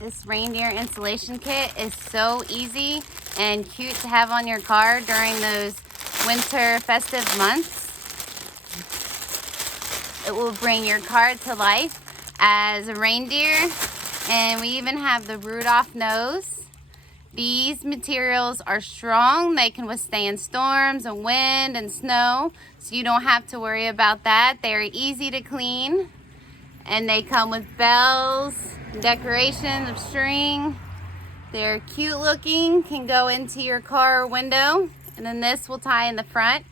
This reindeer installation kit is so easy and cute to have on your car during those winter festive months. It will bring your car to life as a reindeer, and we even have the Rudolph nose. These materials are strong. They can withstand storms and wind and snow, so you don't have to worry about that. They're easy to clean, and they come with bells, decorations of string. They're cute looking, can go into your car window, and then this will tie in the front.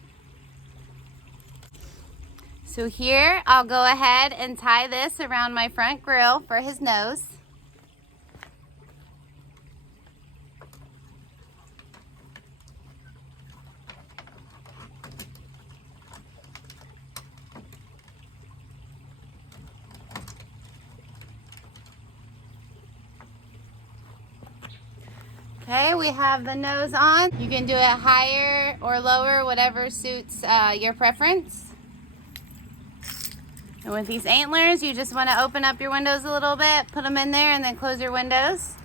So here, I'll go ahead and tie this around my front grille for his nose. Okay, we have the nose on. You can do it higher or lower, whatever suits your preference. And with these antlers, you just want to open up your windows a little bit, put them in there, and then close your windows.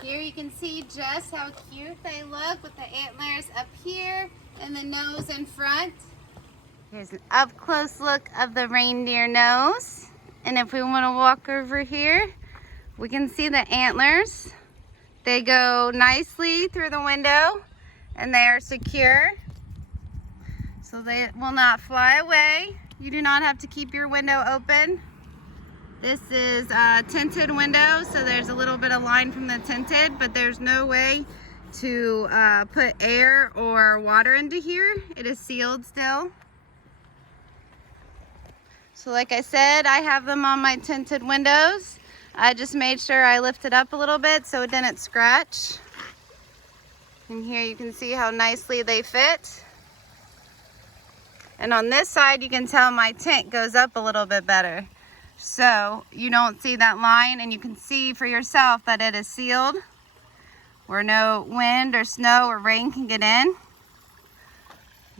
Here you can see just how cute they look with the antlers up here and the nose in front. Here's an up close look of the reindeer nose. And if we want to walk over here, we can see the antlers. They go nicely through the window and they are secure, so they will not fly away. You do not have to keep your window open. This is a tinted window, so there's a little bit of line from the tinted, but there's no way to put air or water into here. It is sealed still. So like I said, I have them on my tinted windows. I just made sure I lifted up a little bit so it didn't scratch. And here you can see how nicely they fit. And on this side, you can tell my tint goes up a little bit better. So you don't see that line, and you can see for yourself that it is sealed where no wind or snow or rain can get in.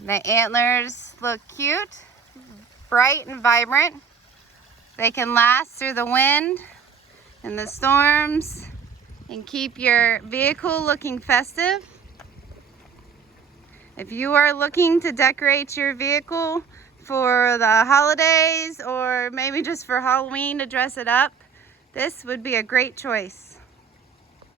The antlers look cute, bright and vibrant. They can last through the wind and the storms and keep your vehicle looking festive. If you are looking to decorate your vehicle for the holidays or maybe just for Halloween to dress it up, this would be a great choice.